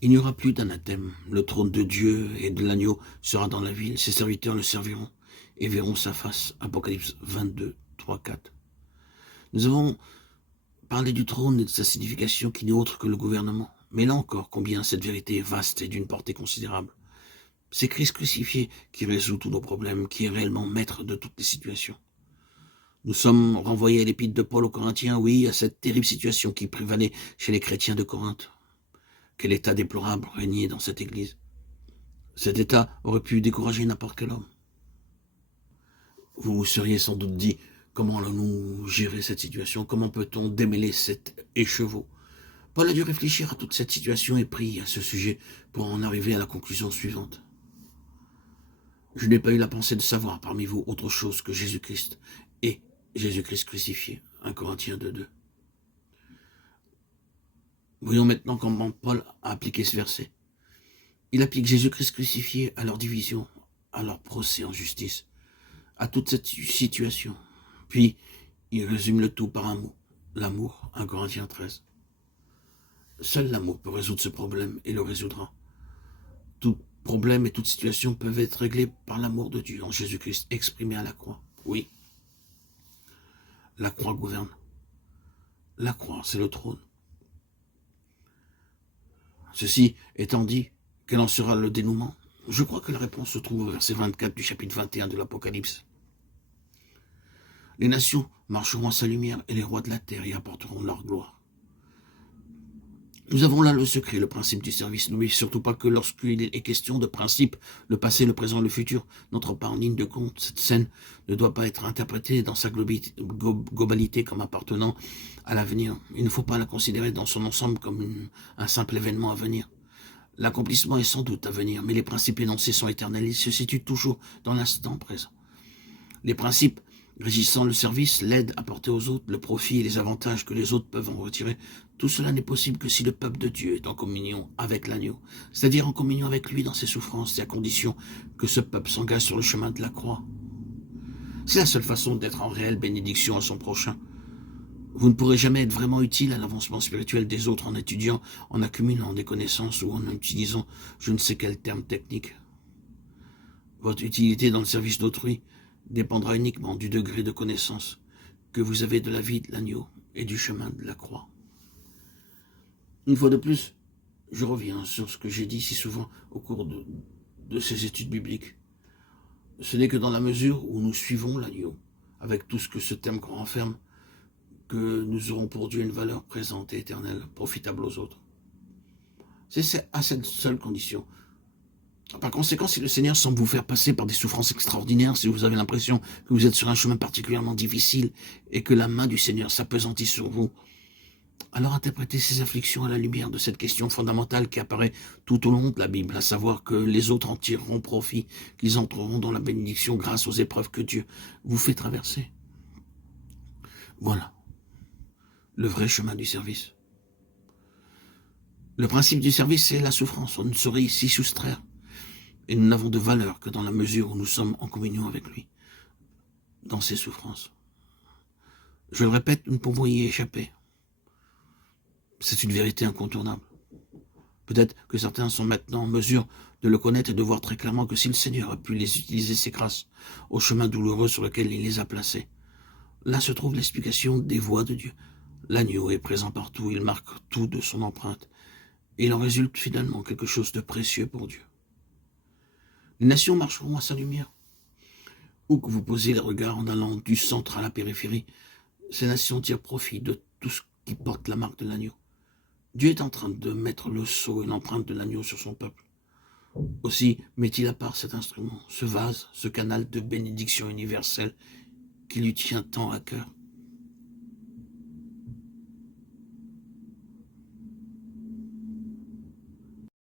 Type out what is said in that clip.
Il n'y aura plus d'anathème. Le trône de Dieu et de l'agneau sera dans la ville. Ses serviteurs le serviront et verront sa face. Apocalypse 22, 3, 4. Nous avons parlé du trône et de sa signification qui n'est autre que le gouvernement. Mais là encore, combien cette vérité est vaste et d'une portée considérable. C'est Christ crucifié qui résout tous nos problèmes, qui est réellement maître de toutes les situations. Nous sommes renvoyés à l'épître de Paul aux Corinthiens, oui, à cette terrible situation qui prévalait chez les chrétiens de Corinthe. Quel état déplorable régnait dans cette église. Cet état aurait pu décourager n'importe quel homme. Vous vous seriez sans doute dit, comment allons-nous gérer cette situation? Comment peut-on démêler cet écheveau? Paul a dû réfléchir à toute cette situation et prie à ce sujet pour en arriver à la conclusion suivante. Je n'ai pas eu la pensée de savoir parmi vous autre chose que Jésus-Christ et Jésus-Christ crucifié. 1 Corinthiens 2:2. Voyons maintenant comment Paul a appliqué ce verset. Il applique Jésus-Christ crucifié à leur division, à leur procès en justice, à toute cette situation. Puis, il résume le tout par un mot, l'amour, 1 Corinthiens 13. Seul l'amour peut résoudre ce problème et le résoudra. Tout problème et toute situation peuvent être réglés par l'amour de Dieu en Jésus-Christ exprimé à la croix. Oui, la croix gouverne. La croix, c'est le trône. Ceci étant dit, quel en sera le dénouement? Je crois que la réponse se trouve au verset 24 du chapitre 21 de l'Apocalypse. Les nations marcheront à sa lumière et les rois de la terre y apporteront leur gloire. Nous avons là le secret, le principe du service. N'oubliez surtout pas que lorsqu'il est question de principe, le passé, le présent, le futur n'entre pas en ligne de compte. Cette scène ne doit pas être interprétée dans sa globalité comme appartenant à l'avenir. Il ne faut pas la considérer dans son ensemble comme un simple événement à venir. L'accomplissement est sans doute à venir, mais les principes énoncés sont éternels. Ils se situent toujours dans l'instant présent. Les principes régissant le service, l'aide apportée aux autres, le profit et les avantages que les autres peuvent en retirer, tout cela n'est possible que si le peuple de Dieu est en communion avec l'agneau, c'est-à-dire en communion avec lui dans ses souffrances, et à condition que ce peuple s'engage sur le chemin de la croix. C'est la seule façon d'être en réelle bénédiction à son prochain. Vous ne pourrez jamais être vraiment utile à l'avancement spirituel des autres en étudiant, en accumulant des connaissances ou en utilisant je ne sais quel terme technique. Votre utilité dans le service d'autrui dépendra uniquement du degré de connaissance que vous avez de la vie de l'agneau et du chemin de la croix. Une fois de plus, je reviens sur ce que j'ai dit si souvent au cours de ces études bibliques. Ce n'est que dans la mesure où nous suivons l'agneau, avec tout ce que ce terme renferme, que nous aurons pour Dieu une valeur présente et éternelle, profitable aux autres. C'est à cette seule condition. Par conséquent, si le Seigneur semble vous faire passer par des souffrances extraordinaires, si vous avez l'impression que vous êtes sur un chemin particulièrement difficile et que la main du Seigneur s'appesantit sur vous, alors interprétez ces afflictions à la lumière de cette question fondamentale qui apparaît tout au long de la Bible, à savoir que les autres en tireront profit, qu'ils entreront dans la bénédiction grâce aux épreuves que Dieu vous fait traverser. Voilà le vrai chemin du service. Le principe du service, c'est la souffrance. On ne saurait s'y soustraire. Et nous n'avons de valeur que dans la mesure où nous sommes en communion avec lui, dans ses souffrances. Je le répète, nous ne pouvons y échapper. C'est une vérité incontournable. Peut-être que certains sont maintenant en mesure de le connaître et de voir très clairement que si le Seigneur a pu les utiliser ses grâces au chemin douloureux sur lequel il les a placés, là se trouve l'explication des voies de Dieu. L'agneau est présent partout, il marque tout de son empreinte, et il en résulte finalement quelque chose de précieux pour Dieu. Les nations marcheront à sa lumière. Où que vous posez les regards en allant du centre à la périphérie, ces nations tirent profit de tout ce qui porte la marque de l'agneau. Dieu est en train de mettre le sceau et l'empreinte de l'agneau sur son peuple. Aussi met-il à part cet instrument, ce vase, ce canal de bénédiction universelle qui lui tient tant à cœur.